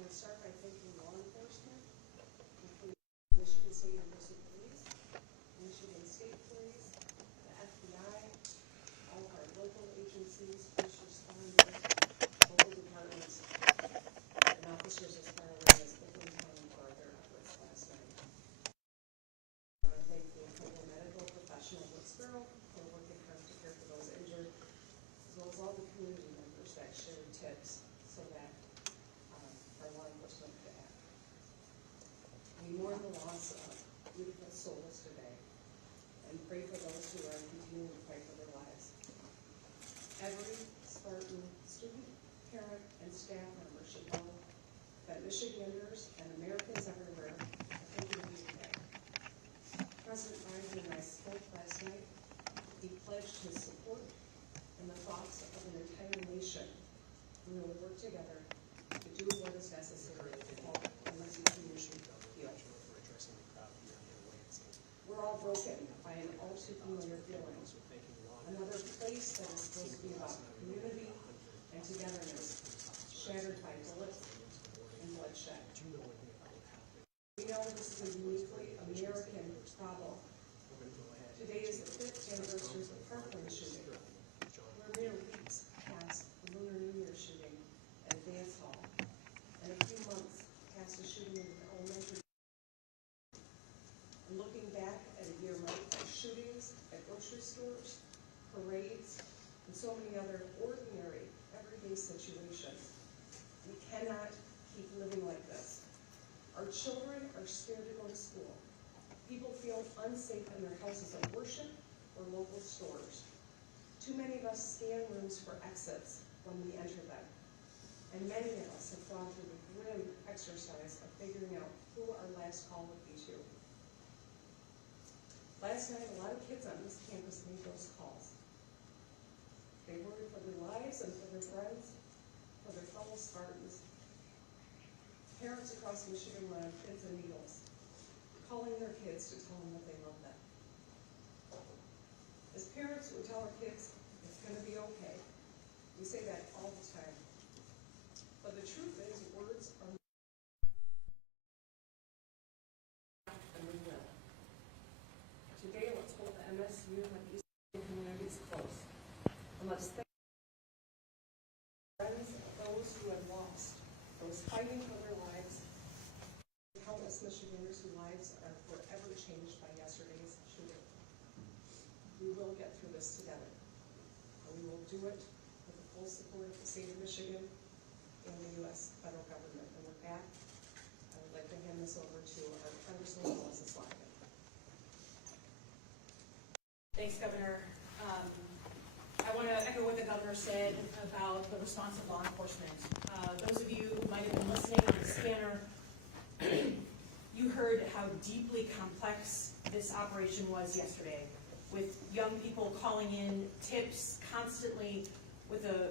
want to start by thanking law enforcement, including Michigan State University Police, Michigan State Police, the FBI, all of our local agencies, first responders, local departments, and officers as far away as Oakland County for their efforts last night. I want to thank the Incredible Medical Professional of Woodsboro for working hard to care for those injured, as well as all the community members that shared tips so that our law enforcement could act. We mourn the loss of beautiful souls today and pray for those who are continuing to fight for their lives. Every Spartan student, parent, and staff member should know that Michiganders and Americans everywhere are thinking of you today. President Biden and I spoke last night. He pledged his support and the thoughts of an entire nation. We will work together to do what is necessary to help the Mercy community heal. We're all broken by an all too familiar feeling. Another place that is supposed to be about community and togetherness, shattered by bullets and bloodshed. We know this is a uniquely American problem. Today is the 5th anniversary of the Parkland shooting. We're mere weeks past the Lunar New Year shooting at a dance hall, and a few months past the shooting of an elementary. And looking back at a year marked by shootings at grocery stores, parades, and so many other ordinary, everyday situations, we cannot keep living like this. Our children are scared to go to school. People feel unsafe in their houses of worship or local stores. Too many of us scan rooms for exits when we enter them. And many of us have gone through the grim exercise of figuring out who our last call would be to. Last night, a lot of kids on this campus made those calls. They worried for their lives and for their friends, for their fellow Spartans. Parents across Michigan were on pins and needles, calling their kids to tell them that they love them. As parents, we tell our kids, it's going to be okay. We say that all the time. But the truth is, words are and we will. Today, let's hold the MSU and the Eastern communities close. And let's thank friends of those who have lost, those fighting for their lives, countless Michiganders whose lives are forever changed by yesterday's shooting. We will get through this together. And we will do it with the full support of the state of Michigan and the U.S. federal government. And with that, I would like to hand this over to our Congresswoman Melissa Slotkin. Thanks, Governor. I want to echo what the governor said about the response of law enforcement. Those of you who might have been listening on the scanner, you heard how deeply complex this operation was yesterday, with young people calling in tips constantly, with an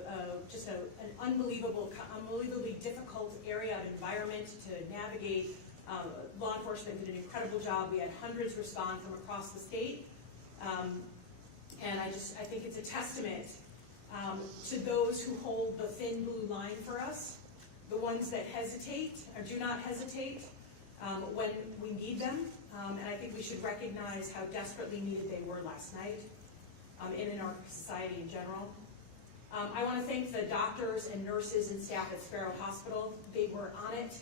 unbelievably difficult area of environment to navigate. Law enforcement did an incredible job. We had hundreds respond from across the state. And I think it's a testament to those who hold the thin blue line for us, the ones that hesitate or do not hesitate when we need them. And I think we should recognize how desperately needed they were last night and in our society in general. I want to thank the doctors and nurses and staff at Sparrow Hospital. They were on it.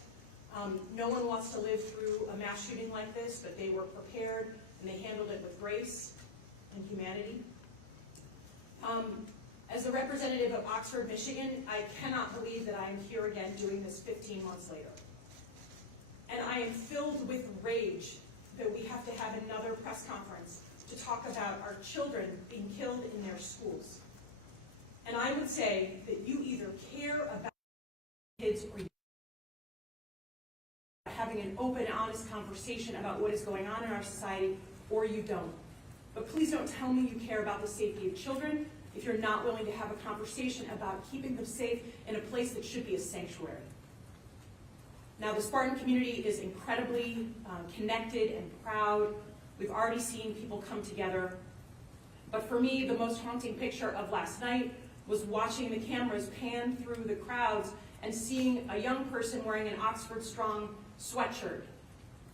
No one wants to live through a mass shooting like this, but they were prepared and they handled it with grace and humanity. As a representative of Oxford, Michigan, I cannot believe that I am here again doing this 15 months later. And I am filled with rage that we have to have another press conference to talk about our children being killed in their schools. And I would say that you either care about kids or you having an open, honest conversation about what is going on in our society, or you don't. But please don't tell me you care about the safety of children if you're not willing to have a conversation about keeping them safe in a place that should be a sanctuary. Now, the Spartan community is incredibly connected and proud. We've already seen people come together. But for me, the most haunting picture of last night was watching the cameras pan through the crowds and seeing a young person wearing an Oxford Strong sweatshirt.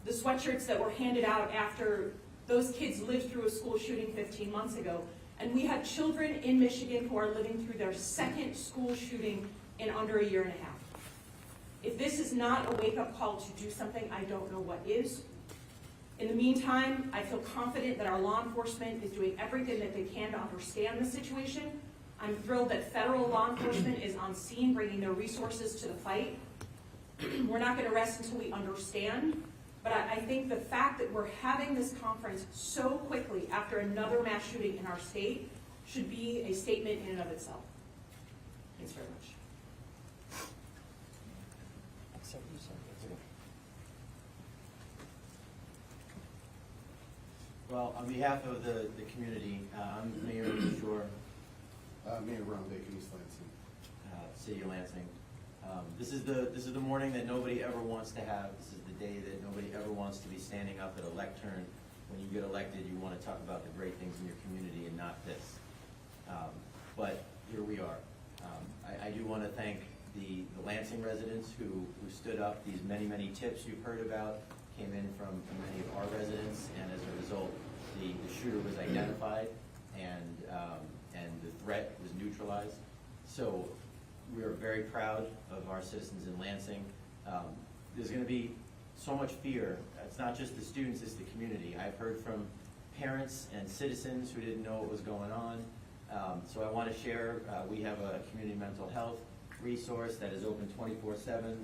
The sweatshirts that were handed out after those kids lived through a school shooting 15 months ago. And we have children in Michigan who are living through their second school shooting in under a year and a half. If this is not a wake-up call to do something, I don't know what is. In the meantime, I feel confident that our law enforcement is doing everything that they can to understand the situation. I'm thrilled that federal law enforcement is on scene, bringing their resources to the fight. We're not going to rest until we understand, but I think the fact that we're having this conference so quickly after another mass shooting in our state should be a statement in and of itself. Thanks very much. Well, on behalf of the community, I'm Mayor Shore, Mayor Ron Bacon, East Lansing. City of Lansing. This is the morning that nobody ever wants to have. This is the day that nobody ever wants to be standing up at a lectern. When you get elected, you want to talk about the great things in your community and not this. But here we are. I do want to thank the Lansing residents who stood up. These many tips you've heard about came in from many of our residents, and as a result, the shooter was identified and the threat was neutralized. So we are very proud of our citizens in Lansing. There's going to be so much fear. It's not just the students, it's the community. I've heard from parents and citizens who didn't know what was going on. So I want to share, we have a community mental health resource that is open 24/7.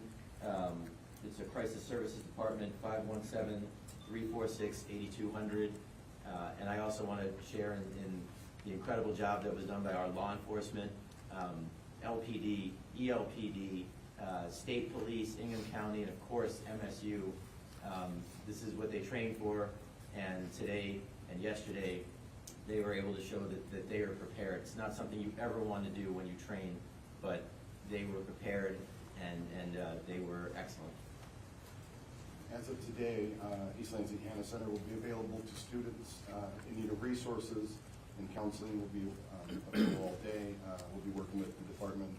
It's a crisis services department, 517-346-8200. And I also want to share in the incredible job that was done by our law enforcement, LPD, ELPD, state police, Ingham County, and of course MSU. This is what they trained for, and today and yesterday they were able to show that they are prepared. It's not something you ever want to do when you train, but they were prepared and they were excellent. As of today, East Lansing Hannah Center will be available to students in need of resources, and counseling will be available all day. We'll be working with the Department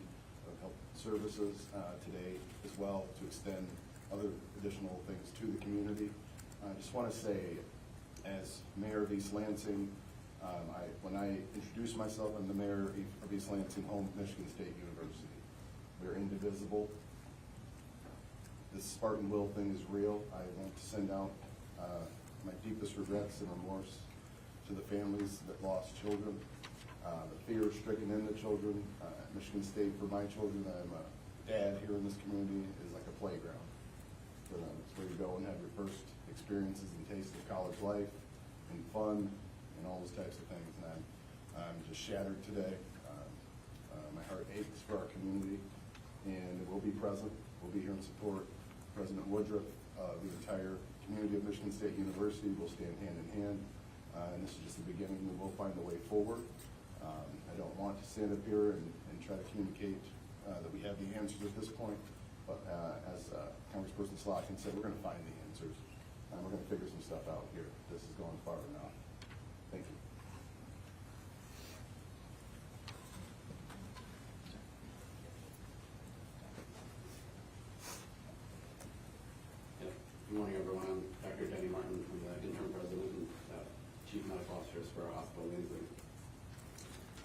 of Health Services today as well to extend other additional things to the community. I just want to say, as Mayor of East Lansing, when I introduce myself, I'm the Mayor of East Lansing, home of Michigan State University. We're indivisible. This Spartan will thing is real. I want to send out my deepest regrets and remorse to the families that lost children. The fear stricken in the children. Michigan State, for my children, I'm a dad here in this community, is like a playground for them. It's where you go and have your first experiences and taste of college life and fun and all those types of things. And I'm just shattered today. My heart aches for our community, and we'll be present. We'll be here in support. President Woodruff, the entire community of Michigan State University will stand hand in hand, and this is just the beginning. We will find a way forward. I don't want to stand up here and try to communicate that we have the answers at this point, but as Congressperson Slotkin said, we're going to find the answers, and we're going to figure some stuff out here. This is going far enough. Thank you. Good morning, everyone. I'm Dr. Denny Martin. I'm the interim president and chief medical officer for our hospital in Lansing.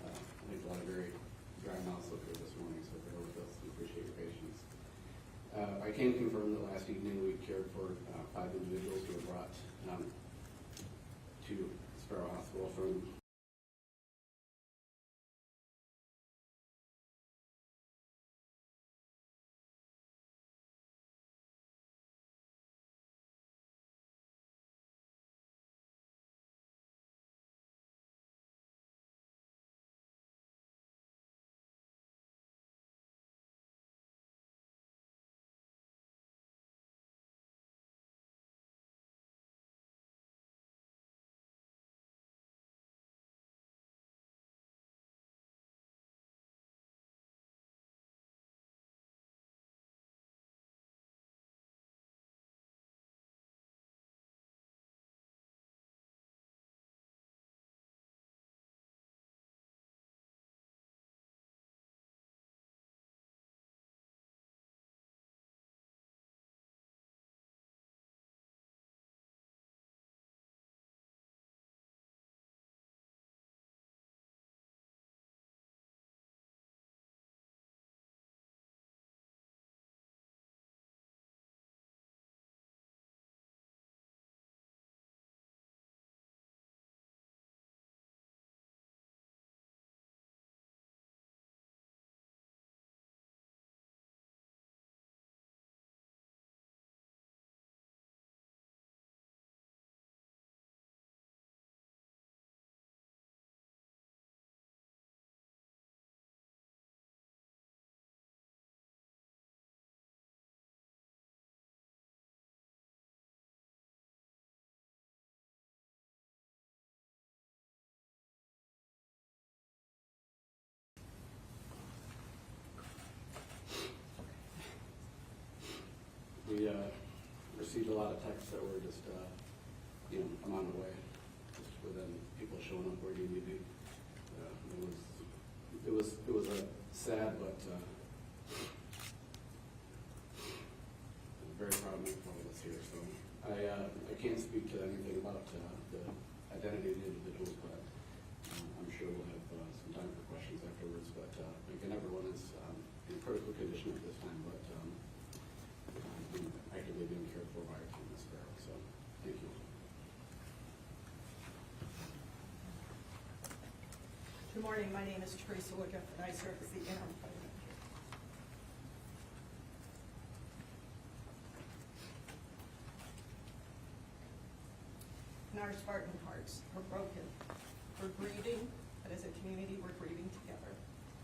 I think a lot of very dry mouths up here this morning, so bear with us. We appreciate your patience. I can confirm that last evening we cared for 5 individuals who were brought to Sparrow Hospital from actually received a lot of texts that were just, I'm on the way, just within people showing up where you need to be. It was a sad, but I'm very proud of all of us here. So I can't speak to anything about the identity of the individuals, but I'm sure we'll have some time for questions afterwards. But again, everyone is in critical condition at this time, but actively being cared for by our team this Sparrow. So thank you. Good morning, my name is Teresa Woodruff, and I serve as the interim president. And our Spartan hearts are broken. We're grieving, but as a community, we're grieving together.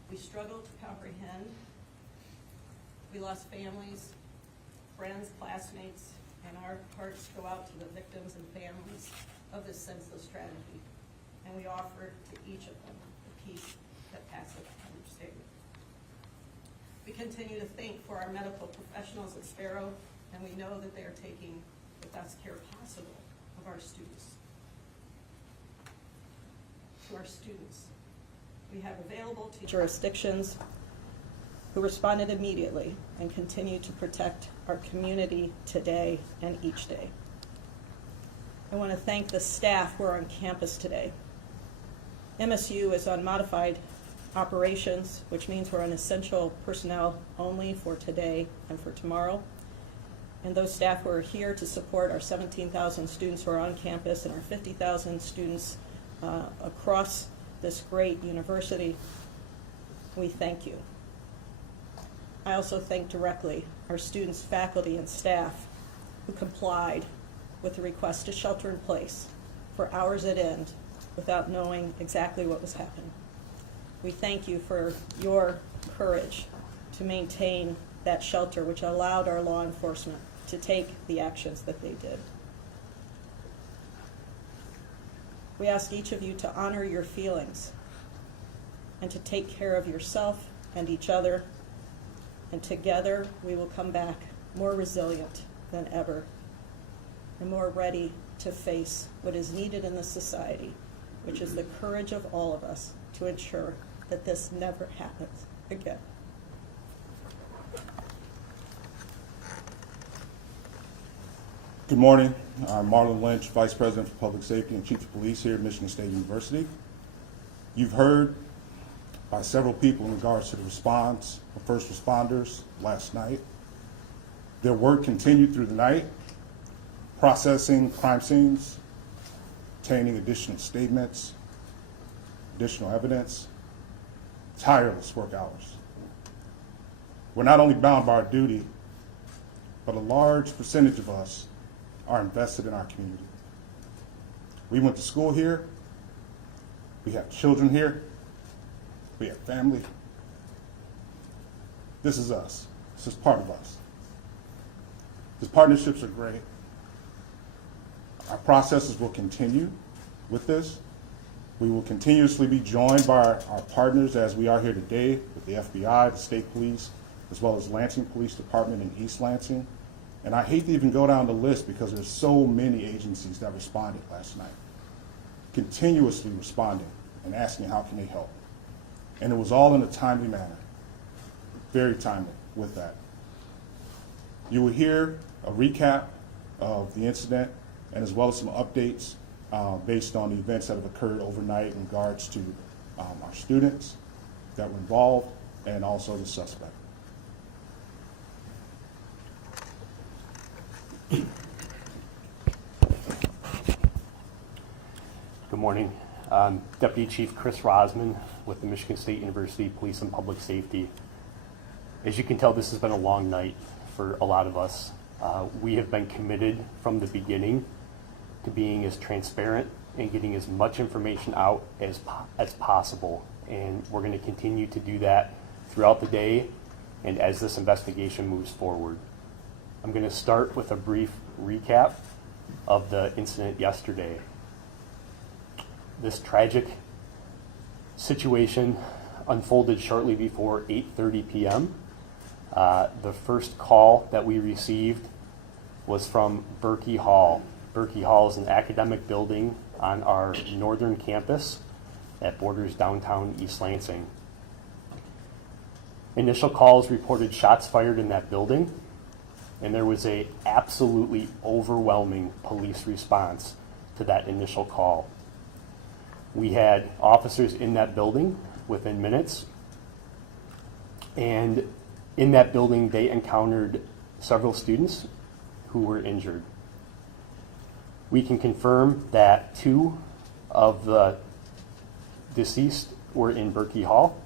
We struggle to comprehend. We lost families, friends, classmates, and our hearts go out to the victims and families of this senseless tragedy. And we offer to each of them the peace that passeth understanding. We continue to thank for our medical professionals at Sparrow, and we know that they are taking the best care possible of our students. To our students, we have available to jurisdictions who responded immediately and continue to protect our community today and each day. I want to thank the staff who are on campus today. MSU is on modified operations, which means we're on essential personnel only for today and for tomorrow. And those staff who are here to support our 17,000 students who are on campus and our 50,000 students across this great university, we thank you. I also thank directly our students, faculty, and staff who complied with the request to shelter in place for hours at end without knowing exactly what was happening. We thank you for your courage to maintain that shelter, which allowed our law enforcement to take the actions that they did. We ask each of you to honor your feelings and to take care of yourself and each other, and together we will come back more resilient than ever and more ready to face what is needed in this society, which is the courage of all of us to ensure that this never happens again. Good morning. I'm Marlon Lynch, Vice President for Public Safety and Chief of Police here at Michigan State University. You've heard by several people in regards to the response of first responders last night. Their work continued through the night, processing crime scenes, obtaining additional statements, additional evidence, tireless work hours. We're not only bound by our duty, but a large percentage of us are invested in our community. We went to school here, we have children here, we have family. This is us. This is part of us. These partnerships are great. Our processes will continue with this. We will continuously be joined by our partners as we are here today with the FBI, the state police, as well as Lansing Police Department in East Lansing. And I hate to even go down the list because there's so many agencies that responded last night, continuously responding and asking how can they help. And it was all in a timely manner, very timely with that. You will hear a recap of the incident and as well as some updates based on the events that have occurred overnight in regards to our students that were involved and also the suspect. Good morning. Deputy Chief Chris Rosman with the Michigan State University Police and Public Safety. As you can tell, this has been a long night for a lot of us. We have been committed from the beginning to being as transparent and getting as much information out as possible. And we're going to continue to do that throughout the day and as this investigation moves forward. I'm going to start with a brief recap of the incident yesterday. This tragic situation unfolded shortly before 8:30 p.m. The first call that we received was from Berkey Hall. Berkey Hall is an academic building on our northern campus that borders downtown East Lansing. Initial calls reported shots fired in that building, and there was a absolutely overwhelming police response to that initial call. We had officers in that building within minutes, and in that building they encountered several students who were injured. We can confirm that 2 of the deceased were in Berkey Hall,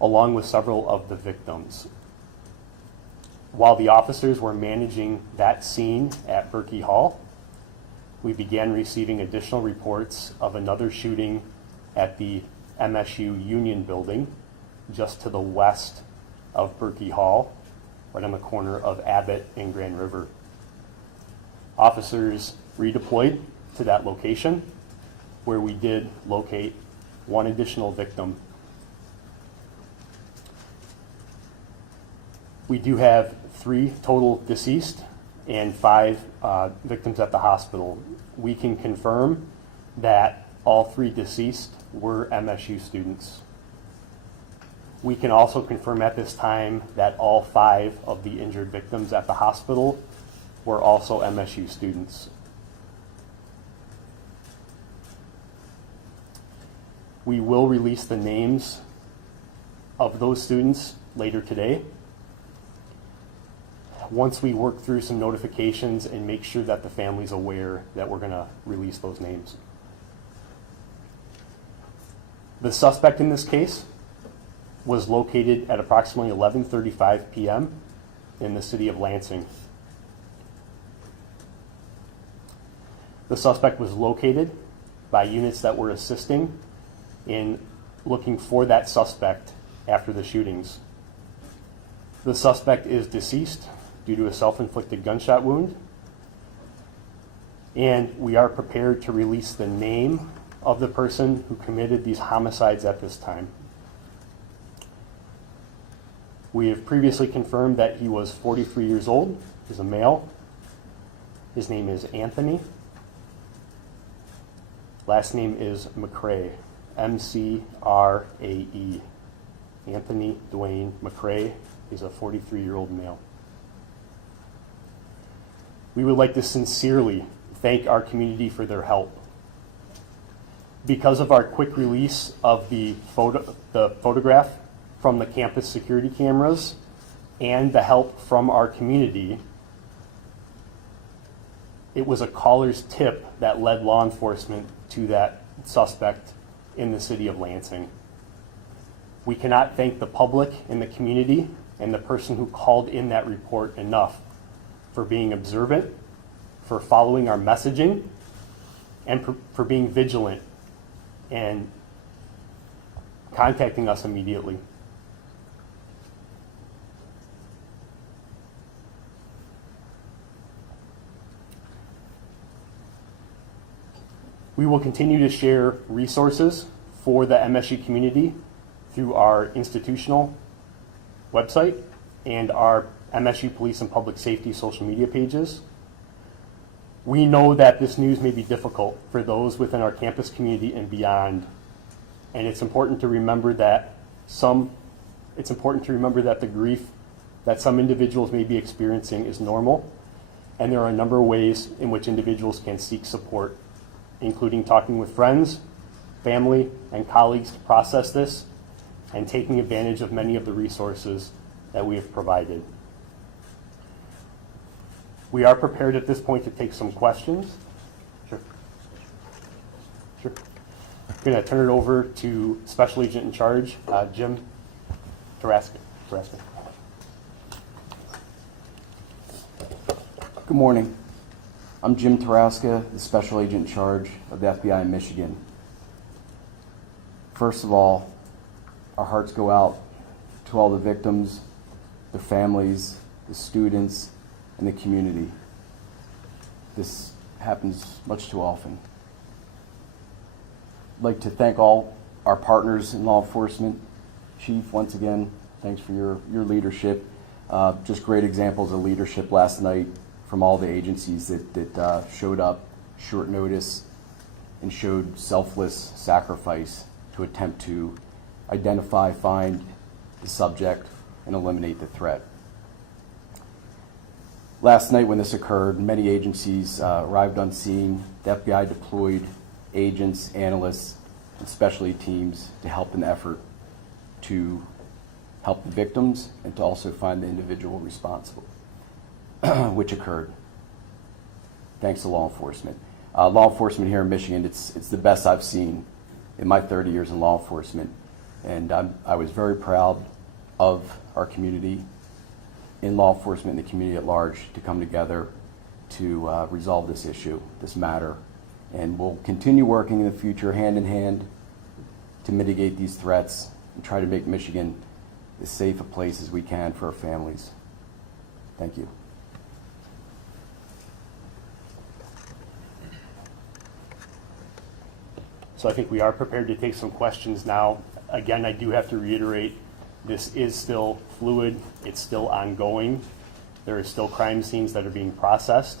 along with several of the victims. While the officers were managing that scene at Berkey Hall, we began receiving additional reports of another shooting at the MSU Union building just to the west of Berkey Hall, right on the corner of Abbott and Grand River. Officers redeployed to that location, where we did locate 1 additional victim. We do have 3 total deceased and 5 victims at the hospital. We can confirm that all 3 deceased were MSU students. We can also confirm at this time that all 5 of the injured victims at the hospital were also MSU students. We will release the names of those students later today, once we work through some notifications and make sure that the family's aware that we're going to release those names. The suspect in this case was located at approximately 11:35 p.m. in the city of Lansing. The suspect was located by units that were assisting in looking for that suspect after the shootings. The suspect is deceased due to a self-inflicted gunshot wound, and we are prepared to release the name of the person who committed these homicides at this time. We have previously confirmed that he was 43 years old. He's a male. His name is Anthony. Last name is McCrae, M-C-R-A-E. Anthony Dwayne McCrae. He's a 43-year-old male. We would like to sincerely thank our community for their help. Because of our quick release of the photograph from the campus security cameras and the help from our community, it was a caller's tip that led law enforcement to that suspect in the city of Lansing. We cannot thank the public and the community and the person who called in that report enough for being observant, for following our messaging, and for being vigilant and contacting us immediately. We will continue to share resources for the MSU community through our institutional website and our MSU Police and Public Safety social media pages. We know that this news may be difficult for those within our campus community and beyond, and it's important to remember that the grief that some individuals may be experiencing is normal, and there are a number of ways in which individuals can seek support, including talking with friends, family, and colleagues to process this, and taking advantage of many of the resources that we have provided. We are prepared at this point to take some questions. Sure. I'm going to turn it over to Special Agent in Charge, Jim Taraska. Good morning. I'm Jim Taraska, the Special Agent in Charge of the FBI in Michigan. First of all, our hearts go out to all the victims, their families, the students, and the community. This happens much too often. I'd like to thank all our partners in law enforcement. Chief, once again, thanks for your leadership. Just great examples of leadership last night from all the agencies that showed up short notice and showed selfless sacrifice to attempt to identify, find the subject, and eliminate the threat. Last night when this occurred, many agencies arrived on scene. The FBI deployed agents, analysts, and specialty teams to help in the effort to help the victims and to also find the individual responsible, which occurred. Thanks to law enforcement. Law enforcement here in Michigan, it's the best I've seen in my 30 years in law enforcement. And I was very proud of our community in law enforcement and the community at large to come together to resolve this issue, this matter. And we'll continue working in the future hand in hand to mitigate these threats and try to make Michigan as safe a place as we can for our families. Thank you. So I think we are prepared to take some questions now. Again, I do have to reiterate, this is still fluid, it's still ongoing. There are still crime scenes that are being processed,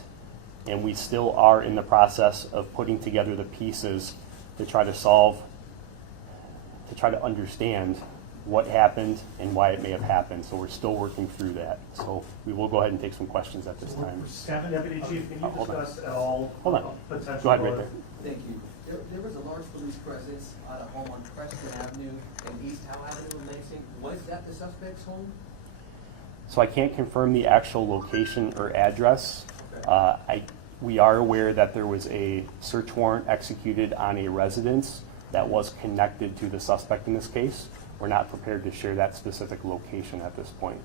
and we still are in the process of putting together the pieces to try to solve, to try to understand what happened and why it may have happened. So we're still working through that. So we will go ahead and take some questions at this time. Seven, Deputy Chief, can you Hold on. discuss at all Hold on. potential? Go ahead right there. Thank you. There was a large police presence at a home on Preston Avenue and East Howe Avenue in Lansing. Was that the suspect's home? So I can't confirm the actual location or address. We are aware that there was a search warrant executed on a residence that was connected to the suspect in this case. We're not prepared to share that specific location at this point.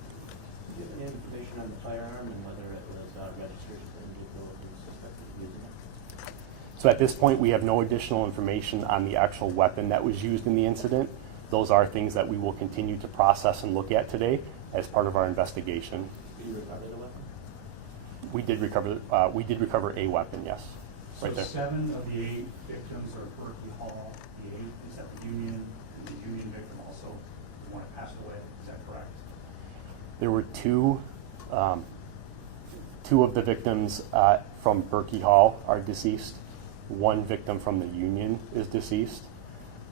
Do you have any information on the firearm and whether it was registered for the vehicle of the suspect using it? So at this point, we have no additional information on the actual weapon that was used in the incident. Those are things that we will continue to process and look at today as part of our investigation. Did you recover the weapon? We did recover a weapon, yes. So Right there. 7 of the 8 victims are at Berkeley Hall. The 8th is at the Union, and the Union victim also, the one that passed away. Is that correct? There were two of the victims from Berkey Hall are deceased. One victim from the Union is deceased.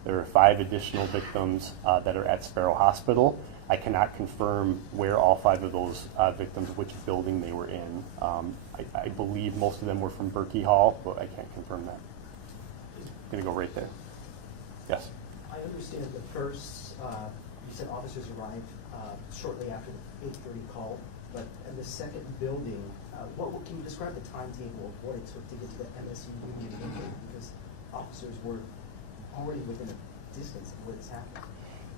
There are 5 additional victims that are at Sparrow Hospital. I cannot confirm where all 5 of those victims, which building they were in. I believe most of them were from Berkey Hall, but I can't confirm that. I'm gonna go right there. Yes. I understand the first, you said officers arrived shortly after the 8:30 call, but in the second building, what can you describe the timetable of what it took to get to the MSU Union building? Because officers were already within a distance of where this happened.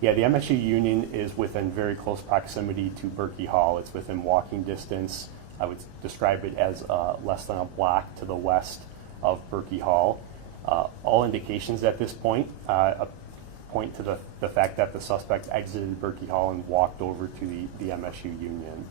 Yeah, the MSU Union is within very close proximity to Berkey Hall. It's within walking distance. I would describe it as less than a block to the west of Berkey Hall. All indications at this point point to the fact that the suspect exited Berkey Hall and walked over to the MSU Union.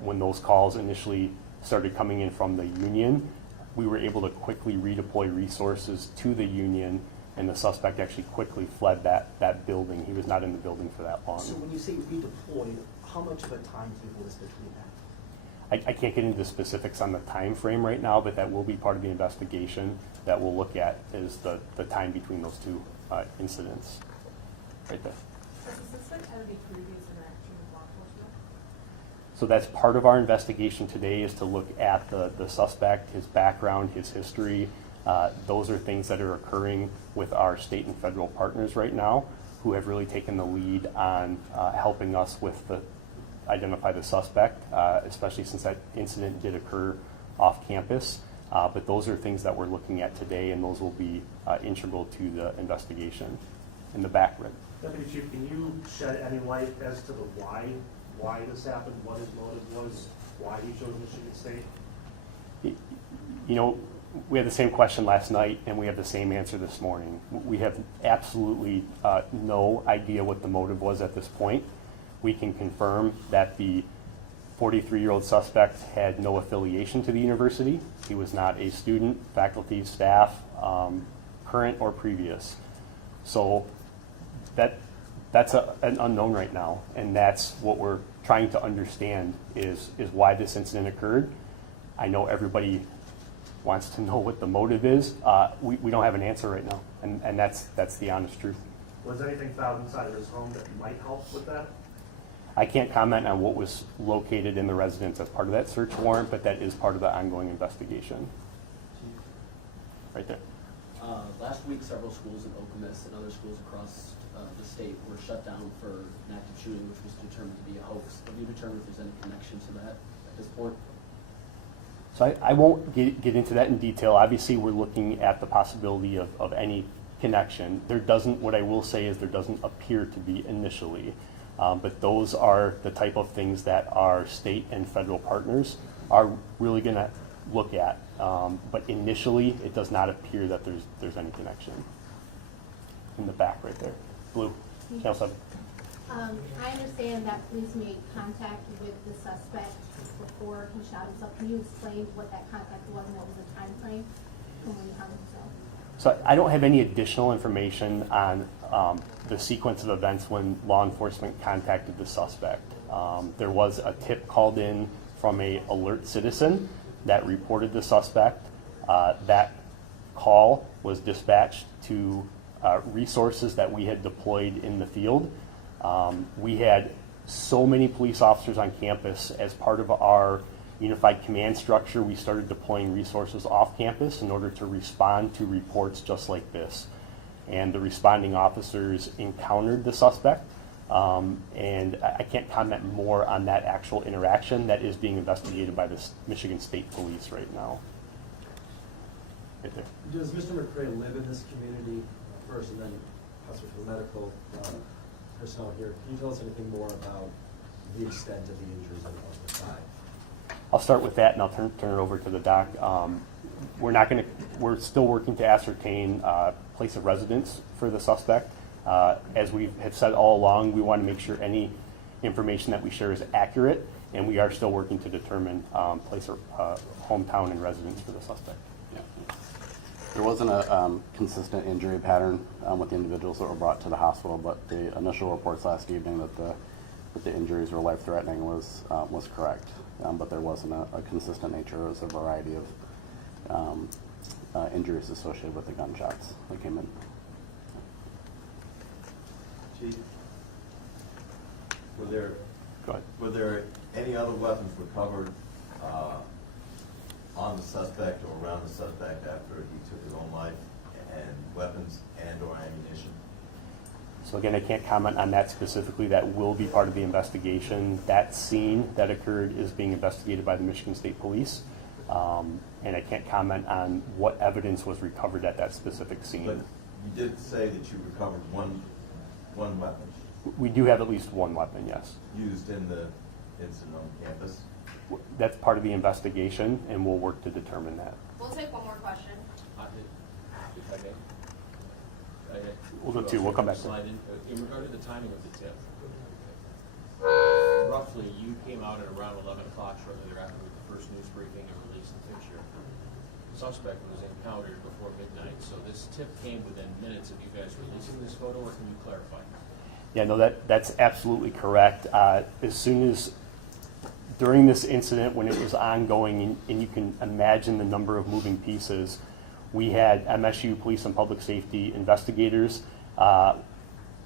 When those calls initially started coming in from the Union, we were able to quickly redeploy resources to the Union, and the suspect actually quickly fled that building. He was not in the building for that long. So when you say redeployed, how much of a timetable is between that? I can't get into specifics on the time frame right now, but that will be part of the investigation that we'll look at is the time between those two incidents. Right there. Does the suspect have any previous interaction with law enforcement? So that's part of our investigation today, is to look at the suspect, his background, his history. Those are things that are occurring with our state and federal partners right now, who have really taken the lead on helping us with identify the suspect, especially since that incident did occur off campus. But those are things that we're looking at today, and those will be integral to the investigation in the background. Deputy Chief, can you shed any light as to the why this happened, what his motive was, why he chose Michigan State? You know, we had the same question last night, and we have the same answer this morning. We have absolutely no idea what the motive was at this point. We can confirm that the 43-year-old suspect had no affiliation to the university. He was not a student, faculty, staff, current or previous. So that's an unknown right now, and that's what we're trying to understand is why this incident occurred. I know everybody wants to know what the motive is. We don't have an answer right now, and that's the honest truth. Was anything found inside of his home that might help with that? I can't comment on what was located in the residence as part of that search warrant, but that is part of the ongoing investigation. Right there. Last week, several schools in Okemos and other schools across the state were shut down for an active shooting, which was determined to be a hoax. Have you determined if there's any connection to that at this point? So I won't get into that in detail. Obviously, we're looking at the possibility of any connection. What I will say is there doesn't appear to be initially, but those are the type of things that our state and federal partners are really going to look at. But initially, it does not appear that there's any connection. In the back right there. Blue, Channel 7. I understand that police made contact with the suspect before he shot himself. Can you explain what that contact was and what was the time frame from when he hung himself? So I don't have any additional information on the sequence of events when law enforcement contacted the suspect. There was a tip called in from an alert citizen that reported the suspect. That call was dispatched to resources that we had deployed in the field. We had so many police officers on campus. As part of our unified command structure, we started deploying resources off campus in order to respond to reports just like this. And the responding officers encountered the suspect. And I can't comment more on that actual interaction. That is being investigated by the Michigan State Police right now. Right there. Does Mr. McCray live in this community first, and then possibly for the medical personnel here? Can you tell us anything more about the extent of the injuries on the side? I'll start with that, and I'll turn it over to the doc. We're still working to ascertain place of residence for the suspect. As we have said all along, we want to make sure any information that we share is accurate, and we are still working to determine place of hometown and residence for the suspect. Yeah. There wasn't a consistent injury pattern with the individuals that were brought to the hospital, but the initial reports last evening that the injuries were life-threatening was correct. But there wasn't a consistent nature. It was a variety of injuries associated with the gunshots that came in. Chief, Go ahead. were there any other weapons recovered on the suspect or around the suspect after he took his own life, and weapons and or ammunition? So again, I can't comment on that specifically. That will be part of the investigation. That scene that occurred is being investigated by the Michigan State Police. And I can't comment on what evidence was recovered at that specific scene. But you did say that you recovered one weapon. We do have at least one weapon, yes. Used in the incident on campus? That's part of the investigation, and we'll work to determine that. We'll take one more question. If I may. We'll do two. We'll come back to Slide in regard to the timing of the tip, roughly you came out at around 11 o'clock shortly thereafter with the first news briefing and released the picture. The suspect was encountered before midnight, so this tip came within minutes of you guys releasing this photo, or can you clarify? Yeah, no, that's absolutely correct. As soon as during this incident, when it was ongoing, and you can imagine the number of moving pieces, we had MSU police and public safety investigators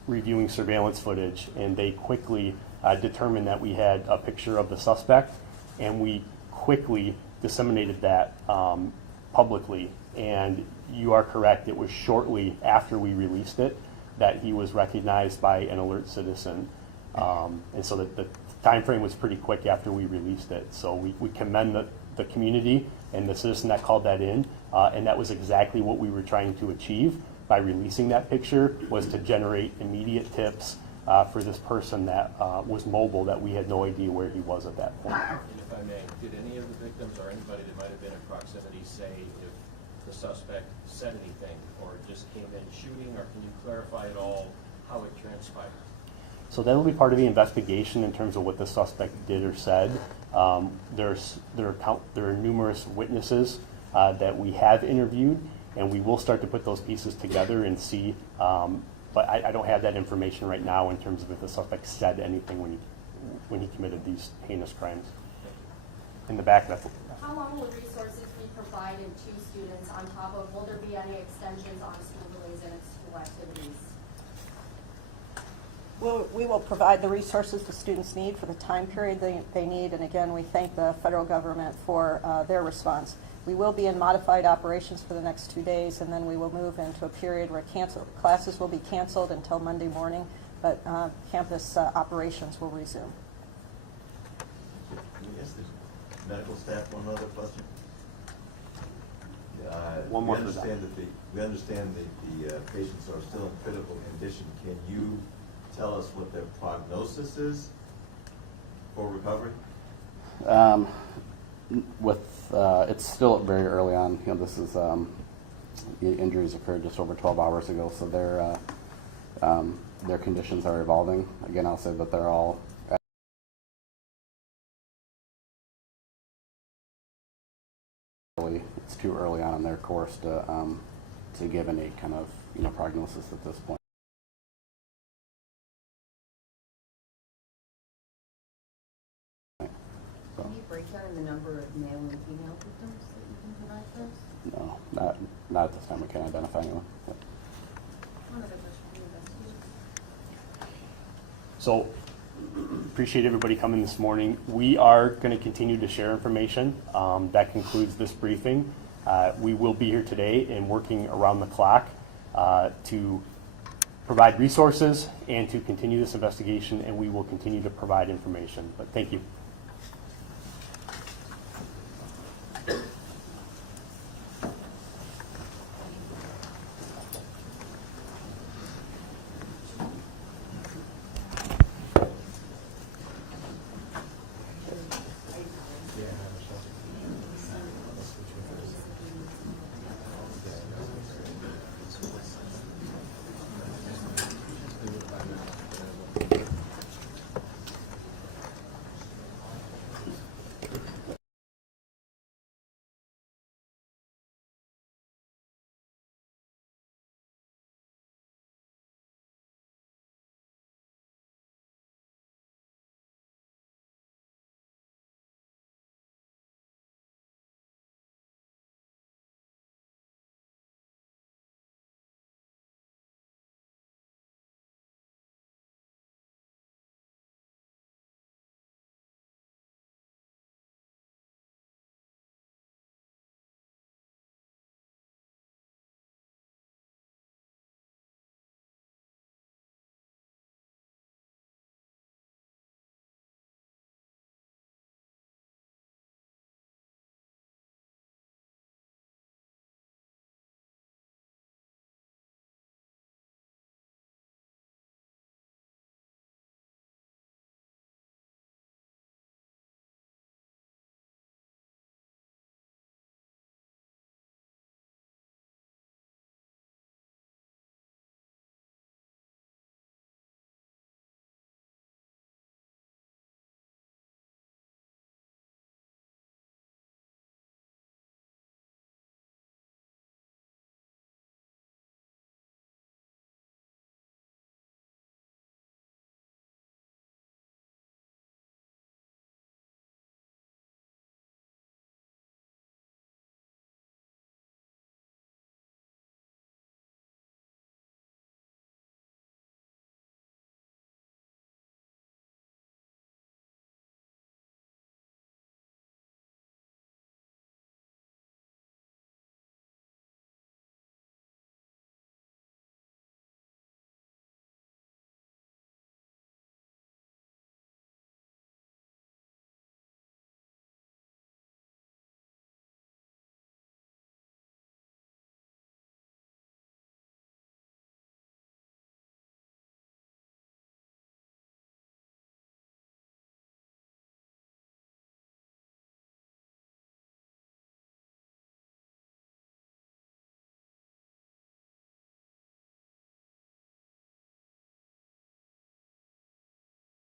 reviewing surveillance footage, and they quickly determined that we had a picture of the suspect, and we quickly disseminated that publicly. And you are correct, it was shortly after we released it that he was recognized by an alert citizen. And so the time frame was pretty quick after we released it. So we commend the community and the citizen that called that in, and that was exactly what we were trying to achieve by releasing that picture, was to generate immediate tips for this person that was mobile, that we had no idea where he was at that point. And if I may, did any of the victims or anybody that might have been in proximity say if the suspect said anything or just came in shooting, or can you clarify at all how it transpired? So that will be part of the investigation in terms of what the suspect did or said. There are numerous witnesses that we have interviewed, and we will start to put those pieces together and see. But I don't have that information right now in terms of if the suspect said anything when he committed these heinous crimes. In the back, that's How long will resources be provided to students on top of, will there be any extensions on school delays and school activities? We will provide the resources the students need for the time period they need, and again, we thank the federal government for their response. We will be in modified operations for the next 2 days, and then we will move into a period where classes will be canceled until Monday morning, but campus operations will resume. Can we ask the medical staff one other question? One more We for that. understand that the patients are still in critical condition. Can you tell us what their prognosis is for recovery? It's still very early on. You know, this is the injuries occurred just over 12 hours ago, so their conditions are evolving. Again, I'll say that they're all it's too early on in their course to give any kind of prognosis at this point. Can you break down the number of male and female victims that you can provide for us? No, not at this time. We can't identify anyone. Yep. One other question for you, Betsy. So, appreciate everybody coming this morning. We are going to continue to share information. That concludes this briefing. We will be here today and working around the clock to provide resources and to continue this investigation, and we will continue to provide information. But thank you.